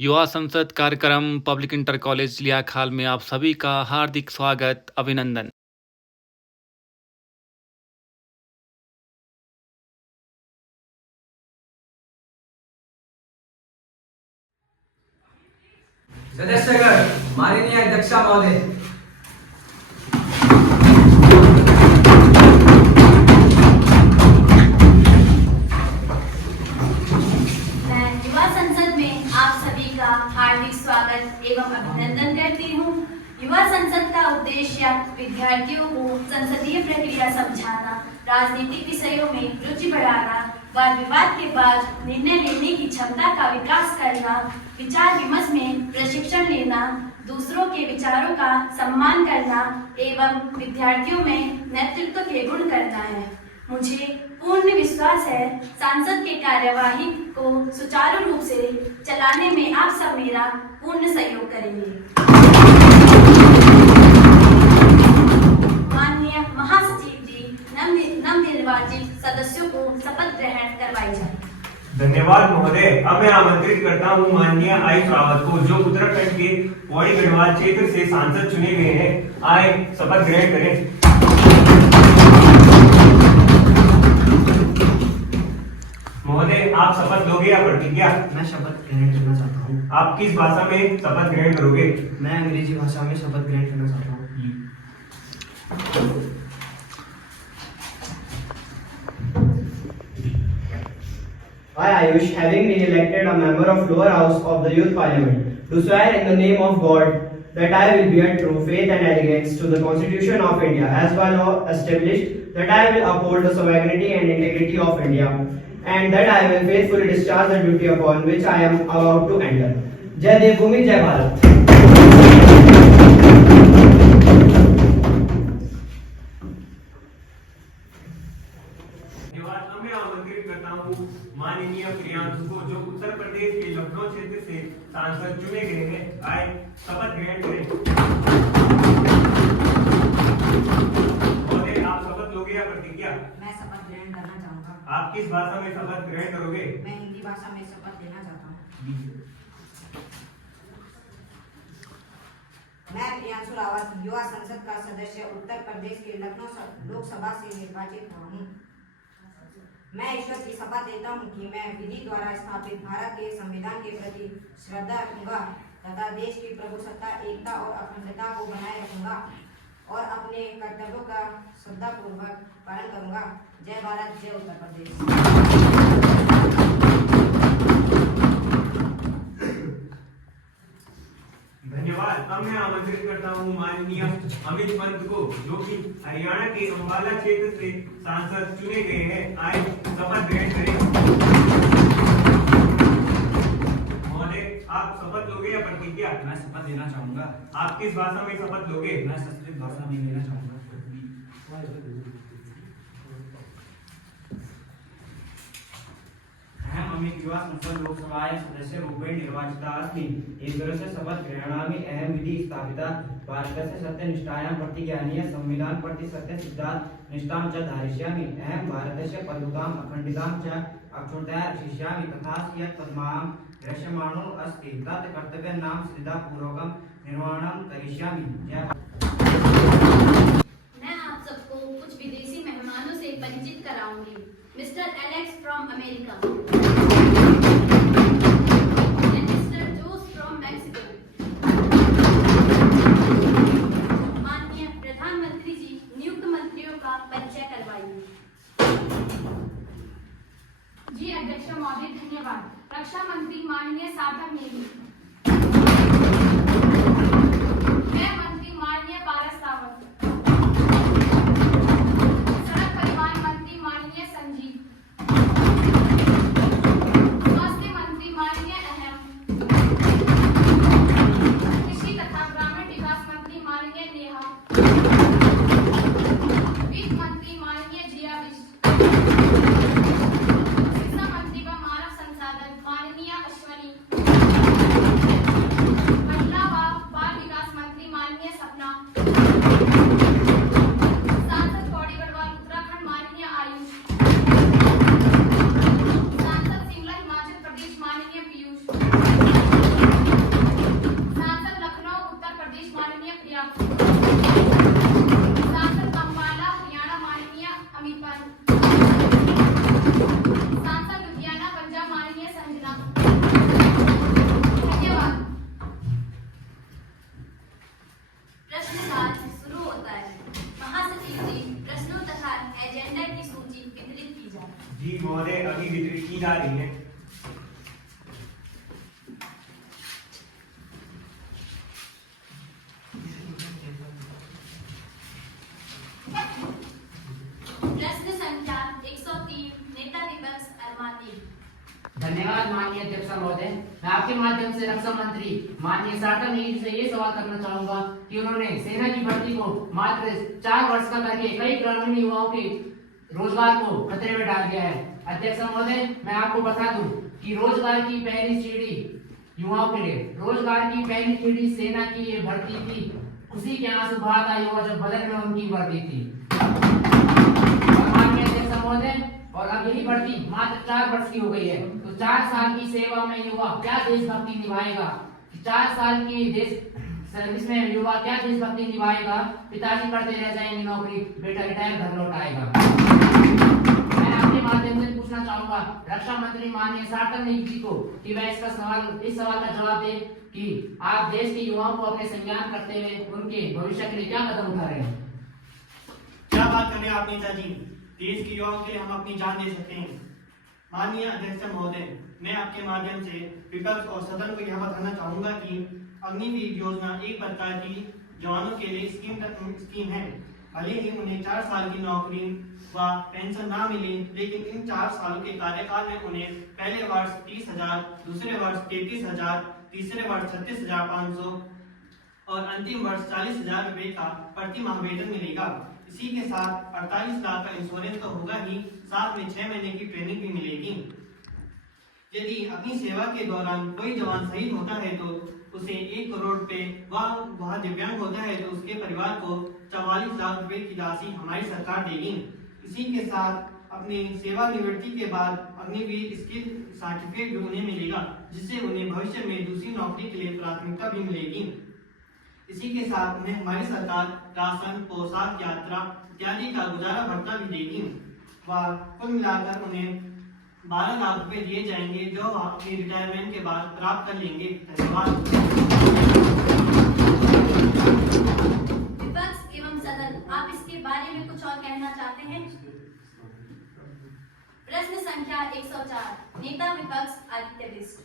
युवा संसद कार्यक्रम पब्लिक इंटर कॉलेज लियाखाल में आप सभी का हार्दिक स्वागत, अभिनंदन। सदस्यगण, माननीय अध्यक्षा महोदय, मैं युवा संसद में आप सभी का हार्दिक स्वागत एवं अभिनंदन करती हूँ। युवा संसद का उद्देश्य विद्यार्थियों को संसदीय प्रक्रिया समझाना, राजनीतिक विषयों में रुचि बढ़ाना, वाद विवाद के बाद निर्णय लेने की क्षमता का विकास करना, विचार विमर्श में प्रशिक्षण लेना, दूसरों के विचारों का सम्मान करना एवं विद्यार्थियों में नेतृत्व के गुण करना है। मुझे पूर्ण विश्वास है संसद के कार्यवाही को सुचारू रूप से चलाने में आप सब मेरा पूर्ण सहयोग करेंगे। माननीय महासचिव जी, नवनिर्वाचित सदस्यों को शपथ ग्रहण करवाई जाए। धन्यवाद महोदय। अब मैं आमंत्रित करता हूं माननीय आयुष रावत को, जो उत्तराखंड के पौड़ी गढ़वाल क्षेत्र से सांसद चुने गए हैं। आए शपथ ग्रहण करें। महोदय, आप शपथ लोगे या प्रतिज्ञा? मैं शपथ ग्रहण करना चाहता हूँ। आप किस भाषा में शपथ ग्रहण करोगे? मैं अंग्रेजी भाषा में शपथ ग्रहण करना चाहता हूँ। I, Ayush, having been elected a member of lower house of the Youth Parliament, do swear in the name of God that I will bear true faith and allegiance to the Constitution of India as by law established, that I will uphold the sovereignty and integrity of India, and that I will faithfully discharge the duty upon which I am about to enter. जय देवभूमि, जय भारत। धन्यवाद। अब मैं आमंत्रित करता हूं माननीय प्रियांशु को, जो उत्तर प्रदेश के लखनऊ क्षेत्र से सांसद चुने गए हैं। आए शपथ ग्रहण करें। महोदय, आप शपथ लोगे या प्रतिज्ञा? मैं शपथ ग्रहण करना चाहूंगा। आप किस भाषा में शपथ ग्रहण करोगे? मैं हिंदी भाषा में शपथ लेना चाहता हूँ। मैं प्रियांशु रावत, युवा संसद का सदस्य, उत्तर प्रदेश के लखनऊ लोकसभा से निर्वाचित हुआ हूँ। मैं ईश्वर की शपथ लेता हूँ कि मैं विधि द्वारा स्थापित भारत के संविधान के प्रति श्रद्धा रखूंगा तथा देश की प्रभुसत्ता, एकता और अखंडता को बनाए रखूंगा और अपने कर्तव्यों का श्रद्धापूर्वक पालन करूंगा। जय भारत, जय उत्तर प्रदेश। धन्यवाद। अब मैं आमंत्रित करता हूं माननीय अमित पंत को, जो कि हरियाणा के अंबाला क्षेत्र से सांसद चुने गए हैं। आए शपथ ग्रहण करें। महोदय, आप शपथ लोगे या प्रतिज्ञा? मैं शपथ लेना चाहूंगा। आप किस भाषा में शपथ लोगे? मैं संस्कृत भाषा में लेना चाहूंगा। अहम अमित युवा संसद लोकसभा सदस्य रूपेण निर्वाचिता अस्मि। ईश्वरस्य शपथ ग्रहणामि। अहम विधि स्थापिता भारतस्य सत्यनिष्ठायां प्रतिज्ञानीय संविधान प्रति सत्य सिद्धांत निष्ठां च धारयिष्यामि। अहम भारतस्य प्रभुतां अखंडतां च अक्षुण्णतया रक्षयिष्यामि तथा यत् तन्मां दृश्यमानो अस्ति तत् कर्तव्यानां श्रद्धापूर्वकं निर्वहणं करिष्यामि। मैं आप सबको कुछ विदेशी मेहमानों से परिचित कराऊंगी। Mister Alex from America, and mister Jose from Mexico. माननीय प्रधानमंत्री जी, नियुक्त मंत्रियों का परिचय करवाइए। जी अध्यक्ष महोदय, धन्यवाद। रक्षा मंत्री माननीय सार्थक नेगी, गृह मंत्री माननीय पारस रावत, सड़क परिवहन मंत्री माननीय संजीव, धन्यवाद माननीय अध्यक्ष महोदय। मैं आपके माध्यम से रक्षा मंत्री माननीय सार्थक नेगी जी से ये सवाल करना चाहूंगा कि उन्होंने सेना की भर्ती को मात्र 4 वर्ष का करके कई ग्रामीण युवाओं के रोजगार को खतरे में डाल दिया है। अध्यक्ष महोदय, मैं आपको बता दूं कि रोजगार की पहली सीढ़ी युवाओं के लिए, रोजगार की पहली सीढ़ी सेना की ये भर्ती थी। खुशी के आंसू बहाता युवा जब बदन में उनकी वर्दी थी। और माननीय अध्यक्ष महोदय, और अब यही भर्ती मात्र 4 वर्ष की हो गई है, तो 4 साल की सेवा में युवा क्या देशभक्ति निभाएगा? 4 साल की देश सर्विस में युवा क्या देशभक्ति निभाएगा? पिताजी करते रह जाएंगे नौकरी, बेटा रिटायर घर लौट आएगा। मैं आपके माध्यम से पूछना चाहूंगा रक्षा मंत्री माननीय सार्थक नेगी जी को कि वह इस सवाल का जवाब दे कि आप देश के युवाओं को अपने संज्ञान करते हुए उनके भविष्य के लिए क्या कदम उठा रहे हैं? क्या बात कर रहे हैं आप नेता जी, देश के युवाओं के लिए हम अपनी जान दे सकते हैं। माननीय अध्यक्ष महोदय, मैं आपके माध्यम से विपक्ष और सदन को यह बताना चाहूंगा कि अग्निवीर योजना एक प्रकार की जवानों के लिए स्कीम है। भले ही उन्हें 4 साल की नौकरी व पेंशन ना मिले, लेकिन इन 4 सालों के कार्यकाल में उन्हें पहले वर्ष 30,000, दूसरे वर्ष 33,000, तीसरे वर्ष 36,500 और अंतिम वर्ष 40,000 रुपए का प्रति माह वेतन मिलेगा। इसी के साथ 48 लाख का इंश्योरेंस तो होगा ही, साथ में 6 महीने की ट्रेनिंग भी मिलेगी। यदि अपनी सेवा के दौरान कोई जवान शहीद होता है तो उसे 1 करोड़ रुपए, वह दिव्यांग होता है तो उसके परिवार को 44 लाख रुपए की राशि हमारी सरकार देगी। इसी के साथ अपनी सेवानिवृत्ति के बाद अग्निवीर स्किल सर्टिफिकेट भी उन्हें मिलेगा, जिससे उन्हें भविष्य में दूसरी नौकरी के लिए प्राथमिकता भी मिलेगी। इसी के साथ उन्हें हमारी सरकार राशन, पोशाक, यात्रा इत्यादि का गुजारा भत्ता भी देगी व कुल मिलाकर उन्हें 12 लाख रुपए दिए जाएंगे, जो अपनी रिटायरमेंट के बाद प्राप्त कर लेंगे। धन्यवाद। विपक्ष एवं सदन, आप इसके बारे में कुछ और कहना चाहते हैं? प्रश्न संख्या 104, नेता विपक्ष आदित्य बिष्ट।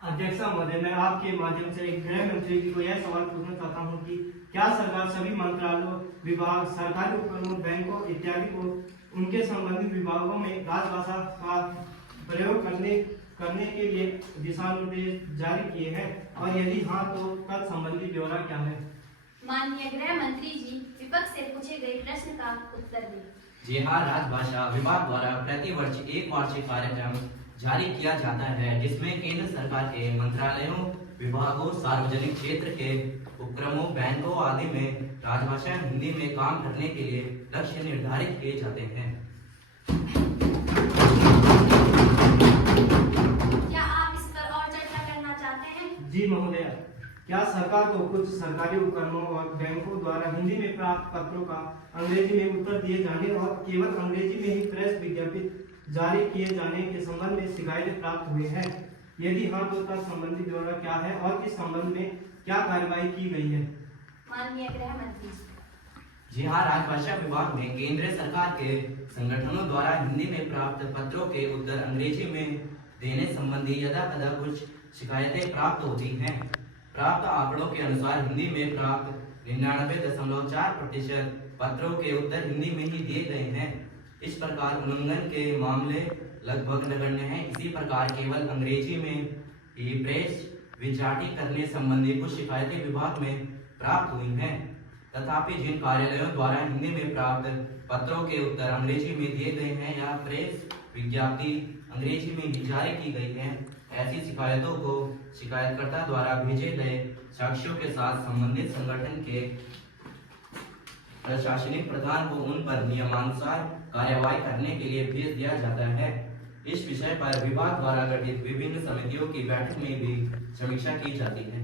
अध्यक्ष महोदय, मैं आपके माध्यम से गृह मंत्री जी को यह सवाल पूछना चाहता हूं कि क्या सरकार सभी मंत्रालयों, विभाग, सरकारी उपक्रमों, बैंकों इत्यादि को उनके संबंधित विभागों में राजभाषा का प्रयोग करने के लिए दिशा निर्देश जारी किए हैं, और यदि हाँ तो तत्संबंधी ब्यौरा क्या है? माननीय गृह मंत्री जी विपक्ष से पूछे गए प्रश्न का उत्तर दें। जी हाँ, राजभाषा विभाग द्वारा प्रति वर्ष एक वार्षिक कार्यक्रम जारी किया जाता है, जिसमें केंद्र सरकार के मंत्रालयों, विभागों, सार्वजनिक क्षेत्र के उपक्रमों, बैंकों आदि में राजभाषा हिंदी में काम करने के लिए लक्ष्य निर्धारित किए जाते हैं। क्या आप इस पर और चर्चा करना चाहते हैं? जी महोदय, क्या सरकार को कुछ सरकारी उपक्रमों और बैंकों द्वारा हिंदी में प्राप्त पत्रों का अंग्रेजी में उत्तर दिए जाने और केवल अंग्रेजी में ही प्रेस विज्ञप्ति जारी किए जाने के संबंध में शिकायतें प्राप्त हुई हैं? यदि हाँ तो तत्संबंधी ब्यौरा क्या है और इस संबंध में क्या कार्रवाई की गई है? माननीय गृह मंत्री जी हाँ, राजभाषा विभाग में केंद्र सरकार के संगठनों द्वारा हिंदी में प्राप्त पत्रों के उत्तर अंग्रेजी में देने संबंधी यदा कदा कुछ शिकायतें प्राप्त होती हैं। प्राप्त आंकड़ों के अनुसार हिंदी में प्राप्त 99.4% पत्रों के उत्तर हिंदी में ही दिए गए हैं। इस प्रकार उल्लंघन के मामले लगभग नगण्य हैं। इसी प्रकार केवल अंग्रेजी में ही प्रेस विज्ञप्ति करने संबंधी कुछ शिकायतें विभाग में प्राप्त हुई हैं। तथापि जिन कार्यालयों द्वारा हिंदी में प्राप्त पत्रों के उत्तर अंग्रेजी में दिए गए हैं या प्रेस विज्ञप्ति अंग्रेजी में ही जारी की गई है, ऐसी शिकायतों को शिकायतकर्ता द्वारा भेजे गए साक्ष्यों के साथ संबंधित संगठन के प्रशासनिक प्रधान को उन पर नियमानुसार कार्यवाही करने के लिए भेज दिया जाता है। इस विषय पर विभाग द्वारा गठित विभिन्न समितियों की बैठक में भी समीक्षा की जाती है।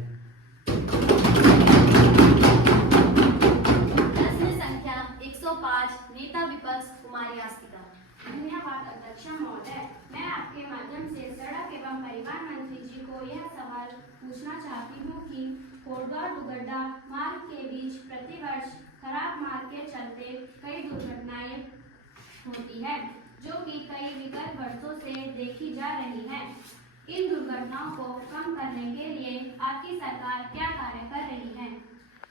प्रश्न संख्या 105, नेता विपक्ष कुमारी आस्तिका। धन्यवाद अध्यक्ष महोदय, मैं आपके माध्यम से सड़क एवं परिवहन मंत्री जी को यह सवाल पूछना चाहती हूँ कि कोटद्वार दुगड्डा मार्ग के बीच प्रतिवर्ष खराब मार्ग के चलते कई दुर्घटनाएं होती है, जो कि कई विगत वर्षों से देखी जा रही है। इन दुर्घटनाओं को कम करने के लिए आपकी सरकार क्या कार्य कर रही है?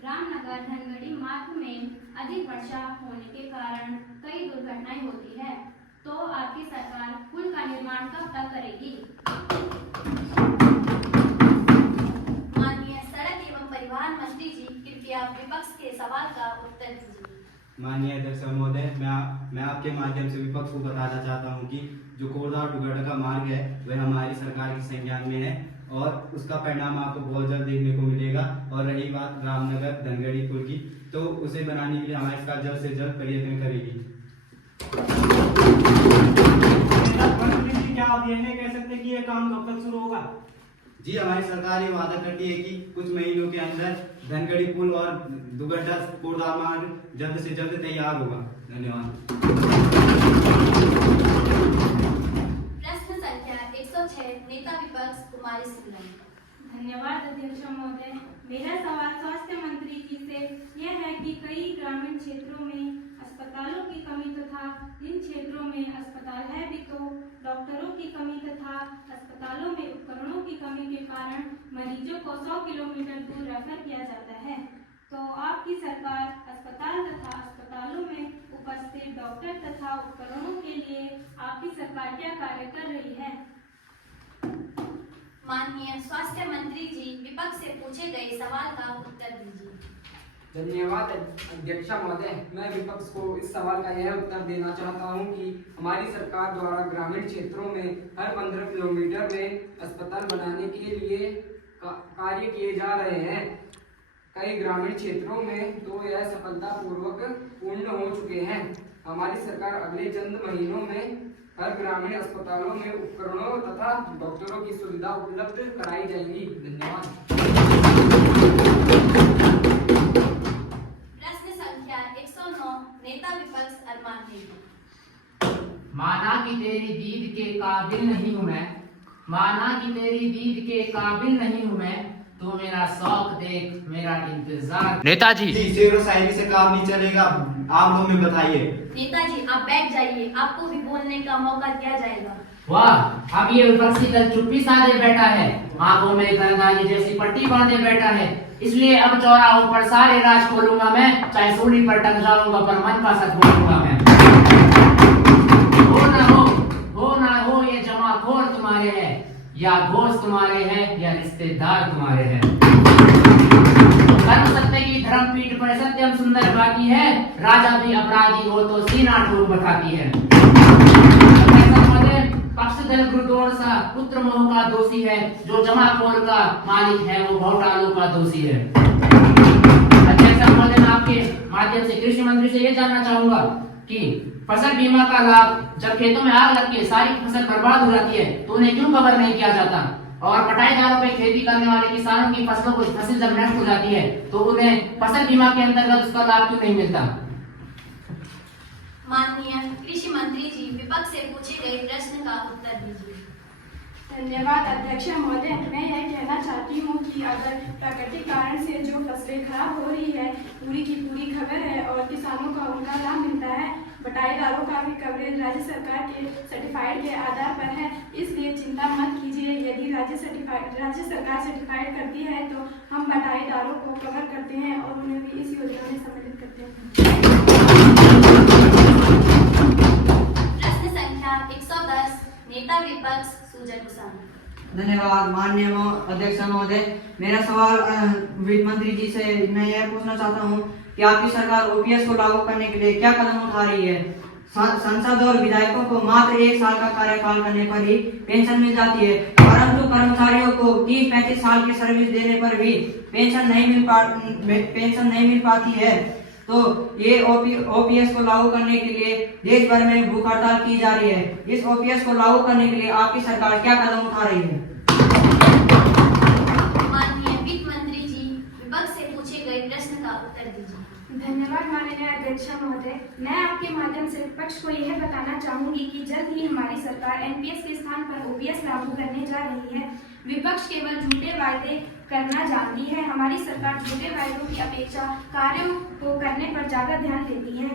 रामनगर धनगढ़ी मार्ग में अधिक वर्षा होने के कारण कई दुर्घटनाएं होती है, तो तो आपकी सरकार पुल का निर्माण कब तक करेगी? माननीय सड़क एवं परिवहन मंत्री जी, कृपया विपक्ष के सवाल का उत्तर दीजिए। माननीय अध्यक्ष महोदय, मैं आपके माध्यम से विपक्ष को बताना चाहता हूं कि जो कोरदार डुगड्डा का मार्ग है वह हमारी सरकार के संज्ञान में है और उसका परिणाम आपको बहुत जल्द देखने को मिलेगा। और रही बात रामनगर धनगढ़ी पुल की, तो उसे बनाने के लिए हमारी सरकार जल्द से जल्द प्रयत्न करेगी। क्या आप ये नहीं कह सकते कि ये काम कब तक शुरू होगा? जी, हमारी सरकार ये वादा करती है कि कुछ महीनों के अंदर धनगढ़ी पुल और दुगड्डा कोरदार मार्ग जल्द से जल्द तैयार होगा। धन्यवाद। प्रश्न संख्या 106, नेता विपक्ष कुमारी सिंह। धन्यवाद अध्यक्ष महोदय। मेरा सवाल स्वास्थ्य मंत्री जी से यह है कि कई ग्रामीण क्षेत्रों में अस्पतालों की कमी तथा जिन क्षेत्रों में अस्पताल है भी तो डॉक्टरों की कमी तथा अस्पतालों में उपकरणों की कमी के कारण मरीजों को 100 किलोमीटर दूर रेफर किया जाता है। तो आपकी सरकार अस्पताल तथा अस्पतालों में उपस्थित डॉक्टर तथा उपकरणों के लिए आपकी सरकार क्या कार्य कर रही है? माननीय स्वास्थ्य मंत्री जी, विपक्ष से पूछे गए सवाल का उत्तर दीजिए। धन्यवाद अध्यक्ष महोदय। मैं विपक्ष को इस सवाल का यह उत्तर देना चाहता हूं कि हमारी सरकार द्वारा ग्रामीण क्षेत्रों में हर 15 किलोमीटर में अस्पताल बनाने के लिए कार्य किए जा रहे हैं। कई ग्रामीण क्षेत्रों में तो यह सफलतापूर्वक पूर्ण हो चुके हैं। हमारी सरकार अगले चंद महीनों में हर ग्रामीण अस्पतालों में उपकरणों तथा डॉक्टरों की सुविधा उपलब्ध कराई जाएगी। धन्यवाद। प्रश्न संख्या 109, नेता विपक्ष अरमान नेगी। माना कि तेरी दीद के काबिल नहीं हूँ मैं, माना कि तेरी दीद के काबिल नहीं हूँ मैं, तो मेरा शौक देख, मेरा इंतजार। नेताजी जी, शेर व शायरी से काम नहीं चलेगा, आप लोग में बताइए। नेताजी आप बैठ जाइए, आपको भी बोलने का मौका दिया जाएगा। वाह, अब ये विपक्षी दल चुप्पी साधे बैठा है, आंखों में गरदारी जैसी पट्टी बांधे बैठा है। इसलिए अब चौराहों पर सारे राज खोलूंगा मैं, चाहे सूली पर टक जाऊंगा पर मन का सच बोलूंगा मैं। हो ना हो ये जमाखोर तुम्हारे है, या घोष तुम्हारे हैं या रिश्तेदार तुम्हारे हैं। कर्म सत्य की धर्म पीठ पर सत्यम सुंदर बाकी है, राजा भी अपराधी हो तो सीना ठोक बताती है। पक्ष दल गुरुद्वार सा पुत्र मोह का दोषी है, जो जमाखोर का मालिक है वो घोटालों का दोषी है। अध्यक्ष महोदय, मैं आपके माध्यम से कृषि मंत्री से ये जानना चाहूंगा कि फसल बीमा का लाभ जब खेतों में आग लग के सारी फसल बर्बाद हो जाती है तो उन्हें क्यों कवर नहीं किया जाता, और बटाईदारों पे खेती करने वाले किसानों की फसलों को फसल जब नष्ट हो जाती है तो उन्हें फसल बीमा के अंतर्गत उसका लाभ क्यों नहीं मिलता? माननीय कृषि मंत्री जी, विपक्ष से पूछे गए प्रश्न का उत्तर दीजिए। धन्यवाद अध्यक्ष महोदय। मैं यह कहना चाहती हूँ कि अगर प्राकृतिक कारण से जो फसलें खराब हो रही है पूरी की पूरी खबर है और किसानों का उनका लाभ मिलता है, बटाईदारों का भी कवरेज राज्य सरकार के सर्टिफाइड के आधार पर है, इसलिए चिंता मत कीजिए। यदि राज्य सरकार सर्टिफाइड करती है तो हम बटाईदारों को कवर करते हैं और उन्हें भी इस योजना में सम्मिलित करते हैं। प्रश्न संख्या 110, नेता विपक्ष सुजन कुमार। धन्यवाद माननीय अध्यक्ष महोदय। मेरा सवाल वित्त मंत्री जी से मैं यह पूछना चाहता हूँ कि आपकी सरकार ओपीएस को लागू करने के लिए क्या कदम उठा रही है? संसद और विधायकों को मात्र 1 साल का कार्यकाल करने पर ही पेंशन मिल जाती है, परंतु कर्मचारियों को 30-35 साल की सर्विस देने पर भी पेंशन नहीं मिल पाती है। तो ये ओपीएस को लागू करने के लिए देश भर में भूख हड़ताल की जा रही है। इस ओपीएस को लागू करने के लिए आपकी सरकार क्या कदम उठा रही है? माननीय वित्त मंत्री जी, विपक्ष से पूछे गए प्रश्न का उत्तर दीजिए। धन्यवाद माननीय अध्यक्ष महोदय। मैं आपके माध्यम से विपक्ष को यह बताना चाहूंगी कि जल्द ही हमारी सरकार एनपीएस के स्थान पर ओपीएस लागू करने जा रही है। विपक्ष केवल झूठे वायदे करना जानती है, हमारी सरकार झूठे वायदों की अपेक्षा कार्यों को करने पर ज्यादा ध्यान देती है।